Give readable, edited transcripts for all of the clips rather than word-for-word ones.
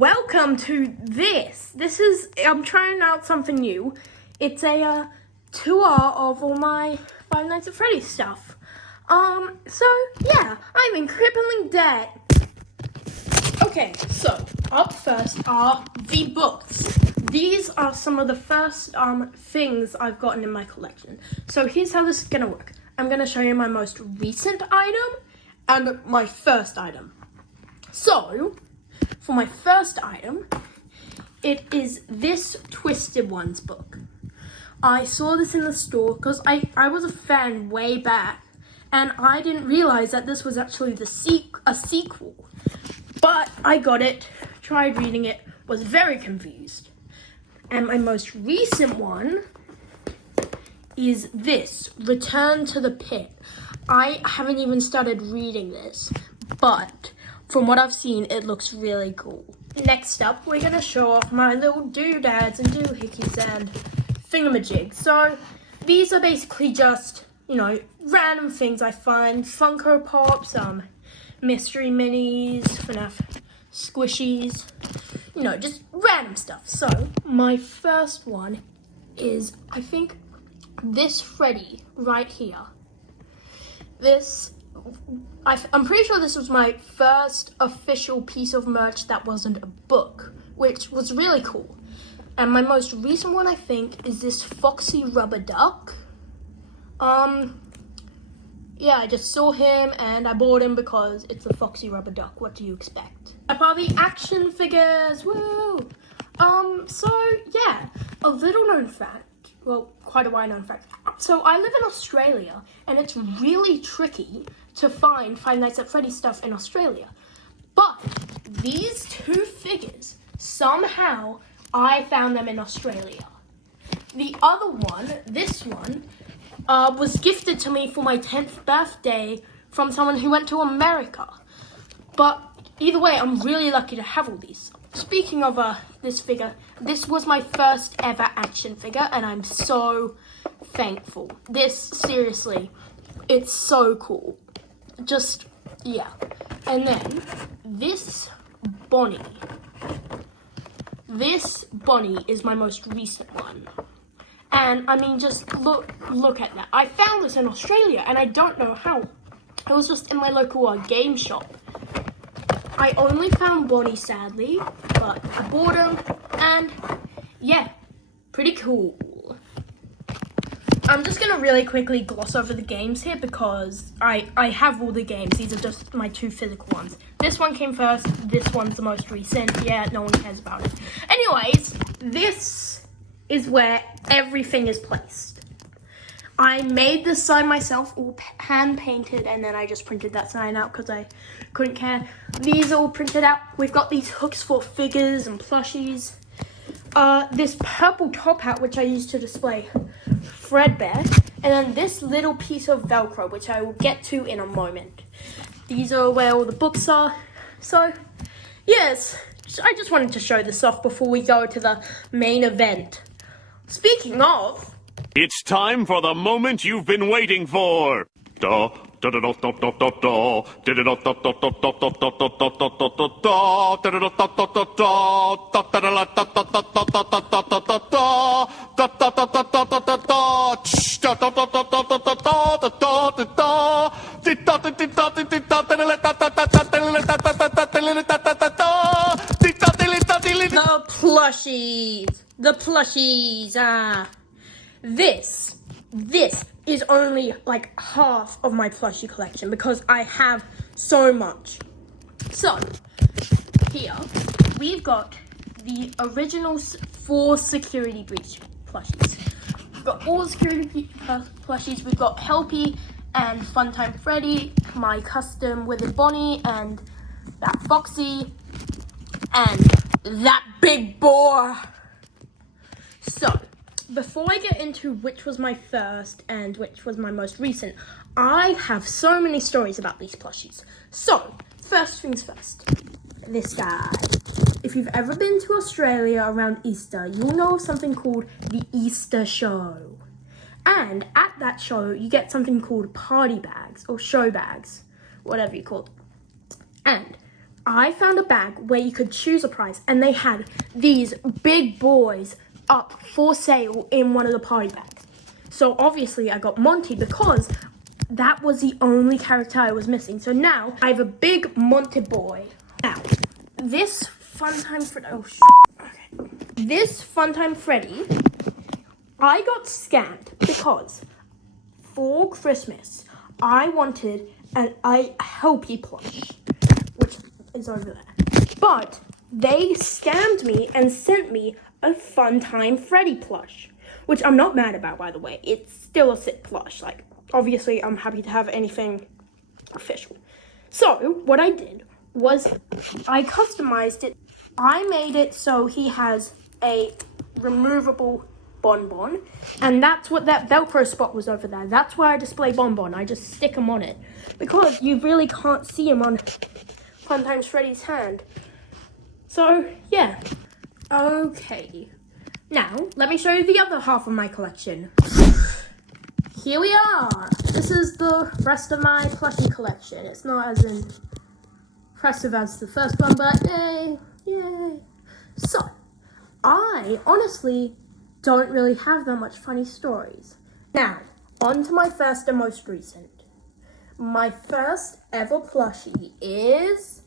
welcome to this. I'm trying out something new. It's a tour of all my Five Nights at Freddy's stuff. So yeah, I'm in crippling debt. Okay, so up first are the books. These are some of the first things I've gotten in my collection. So here's how this is gonna work. I'm gonna show you my most recent item and my first item. So, for my first item, it is this Twisted Ones book. I saw this in the store because I was a fan way back, and I didn't realize that this was actually a sequel. But I got it, tried reading it, was very confused. And my most recent one is this, Return to the Pit. I haven't even started reading this, but from what I've seen, it looks really cool. Next up, we're going to show off my little doodads and doohickeys and thingamajigs. So, these are basically just, random things I find. Funko Pops, mystery minis, Fnaf squishies, just random stuff. So, my first one is, I think, this Freddy right here. I'm pretty sure this was my first official piece of merch that wasn't a book, which was really cool. And my most recent one, I think, is this Foxy Rubber Duck. Yeah, I just saw him and I bought him because it's a Foxy Rubber Duck. What do you expect? I bought the action figures, woo! So yeah, a little known fact. Well, quite a well-known fact. So I live in Australia, and it's really tricky to find Five Nights at Freddy's stuff in Australia. But these two figures, somehow, I found them in Australia. The other one, this one, was gifted to me for my 10th birthday from someone who went to America. But either way, I'm really lucky to have all these. Speaking of this figure, this was my first ever action figure, and I'm so thankful. This, seriously, it's so cool. Just, yeah. And then, this Bonnie. This Bonnie is my most recent one. And, I mean, just look at that. I found this in Australia, and I don't know how. It was just in my local game shop. I only found Bonnie, sadly, but I bought him, and yeah, pretty cool. I'm just going to really quickly gloss over the games here because I have all the games. These are just my two physical ones. This one came first, this one's the most recent. Yeah, no one cares about it. Anyways, this is where everything is placed. I made this sign myself, all hand-painted, and then I just printed that sign out because I couldn't care. These are all printed out. We've got these hooks for figures and plushies. This purple top hat, which I use to display Fredbear. And then this little piece of Velcro, which I will get to in a moment. These are where all the books are. So, yes, I just wanted to show this off before we go to the main event. Speaking of... It's time for the moment you've been waiting for. The plushies, This is only like half of my plushie collection because I have so much. So, here, we've got the original 4 Security Breach plushies. We've got all the Security plushies. We've got Helpy and Funtime Freddy, my custom Withered Bonnie, and that Foxy, and that big boar. So, before I get into which was my first and which was my most recent, I have so many stories about these plushies. So, first things first. This guy. If you've ever been to Australia around Easter, you'll know of something called the Easter Show. And at that show, you get something called party bags or show bags, whatever you call it. And I found a bag where you could choose a prize, and they had these big boys up for sale in one of the party bags. So obviously I got Monty because that was the only character I was missing. So now I have a big Monty boy. Now, this Funtime Freddy, This Funtime Freddy, I got scammed because for Christmas, I wanted an I Help You plush, which is over there. But they scammed me and sent me a Funtime Freddy plush, which I'm not mad about, by the way. It's still a sick plush. Like, obviously, I'm happy to have anything official. So, what I did was I customized it. I made it so he has a removable bonbon, and that's what that Velcro spot was over there. That's where I display bonbon. I just stick him on it because you really can't see him on Funtime Freddy's hand. So, yeah. Okay. Now, let me show you the other half of my collection. Here we are. This is the rest of my plushie collection. It's not as impressive as the first one, but yay. So, I honestly don't really have that much funny stories. Now, on to my first and most recent. My first ever plushie is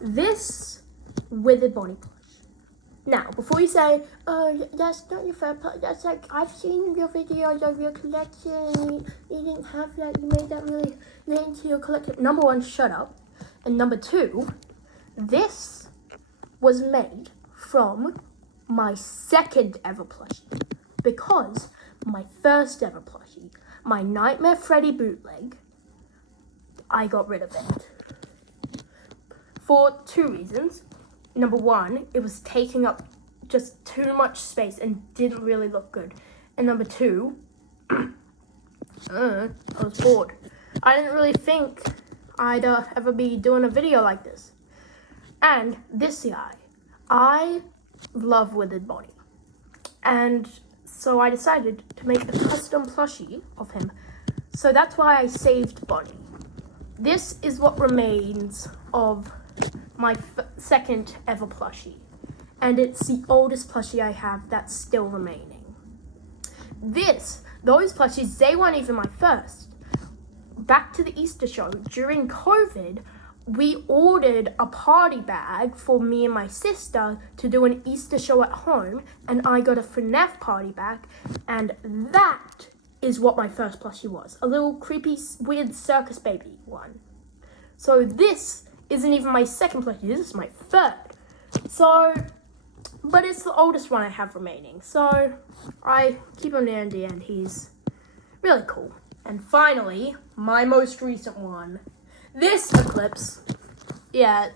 this Withered Bonnie plush. Now, before you say, oh, that's not your favorite plush, that's like, I've seen your videos of your collection, you didn't have that, you made that really into your collection. Number one, shut up. And number two, this was made from my second ever plushie, because my first ever plushie, my Nightmare Freddy bootleg, I got rid of it. For two reasons. Number one, it was taking up just too much space and didn't really look good. And number two, I was bored. I didn't really think I'd ever be doing a video like this. And this guy, I love Withered Bonnie. And so I decided to make a custom plushie of him. So that's why I saved Bonnie. This is what remains of my second ever plushie. And it's the oldest plushie I have that's still remaining. Those plushies, they weren't even my first. Back to the Easter show, during COVID, we ordered a party bag for me and my sister to do an Easter show at home, and I got a Fnaf party bag, and that is what my first plushie was. A little creepy, weird circus baby one. So this isn't even my second plushie, this is my third. So, but it's the oldest one I have remaining. So, I keep him near and dear, and he's really cool. And finally, my most recent one. This Eclipse, I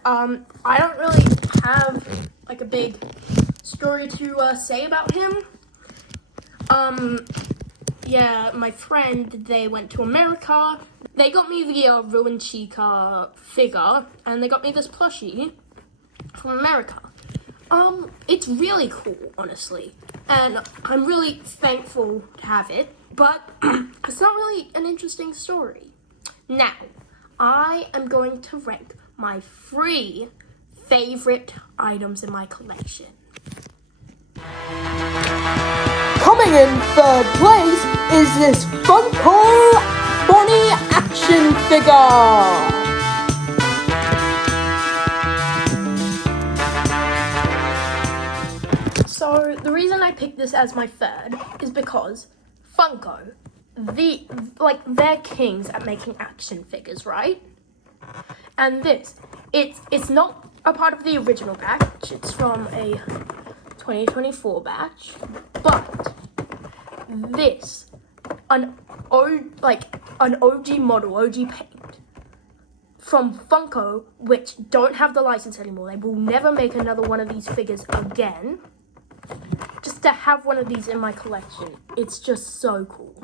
don't really have like a big story to say about him. My friend, they went to America. They got me the Ruined Chica figure, and they got me this plushie from America. It's really cool, honestly, and I'm really thankful to have it, but it's not really an interesting story. Now, I am going to rank my 3 favorite items in my collection. Coming in third place is this Funko Bonnie action figure. So the reason I picked this as my third is because Funko, they're kings at making action figures, right? And it's not a part of the original batch. It's from a 2024 batch, but an OG model, OG paint from Funko, which don't have the license anymore. They will never make another one of these figures again. Just to have one of these in my collection, it's just so cool.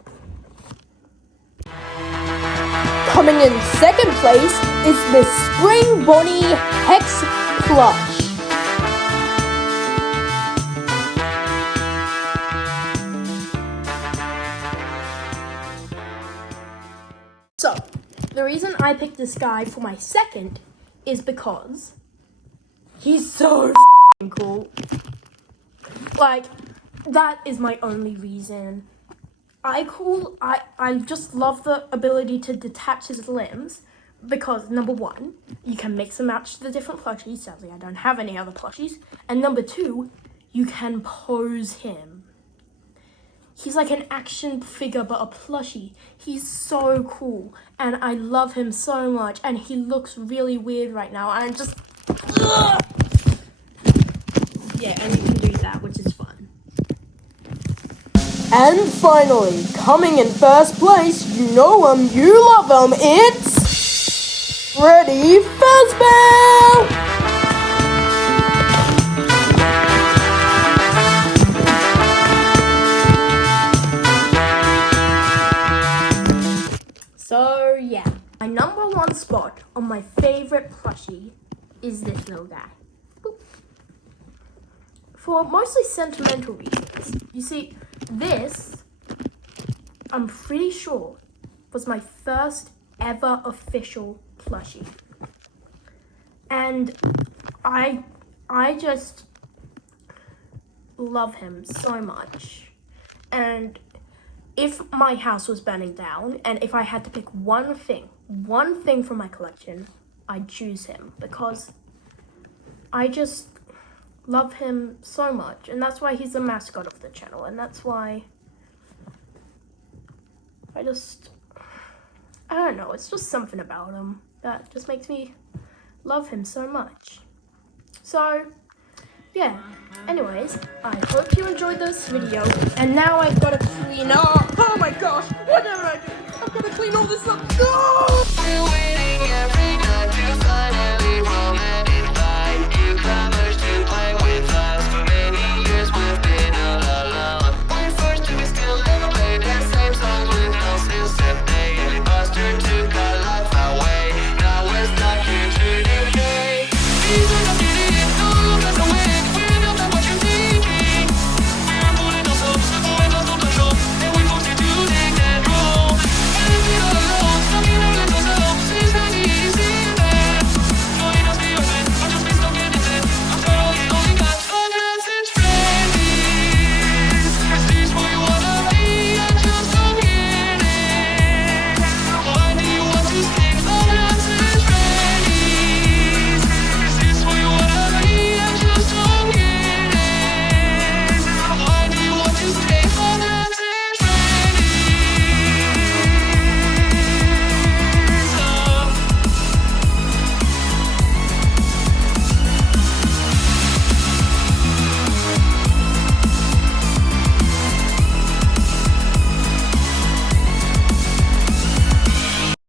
Coming in second place is this Spring Bonnie Hex plush. So, the reason I picked this guy for my second is because he's so cool. Like, that is my only reason. I just love the ability to detach his limbs because, number one, you can mix and match the different plushies. Sadly, I don't have any other plushies. And number two, you can pose him. He's like an action figure, but a plushie. He's so cool, and I love him so much, and he looks really weird right now, and I'm just... Ugh! Yeah, and you can do that, which is fun. And finally, coming in first place, you know him, you love him, it's Freddy Fazbear! So yeah, my number one spot on my favorite plushie is this little guy. Boop. For mostly sentimental reasons. You see, this, I'm pretty sure, was my first ever official plushie. And I just love him so much. And if my house was burning down, and if I had to pick one thing from my collection, I'd choose him because I just love him so much, and that's why he's the mascot of the channel, and that's why I don't know, it's just something about him that just makes me love him so much. So yeah, anyways, I hope you enjoyed this video, and now I've got to clean up. Oh my gosh, what did I do? I've got to clean all this up. No!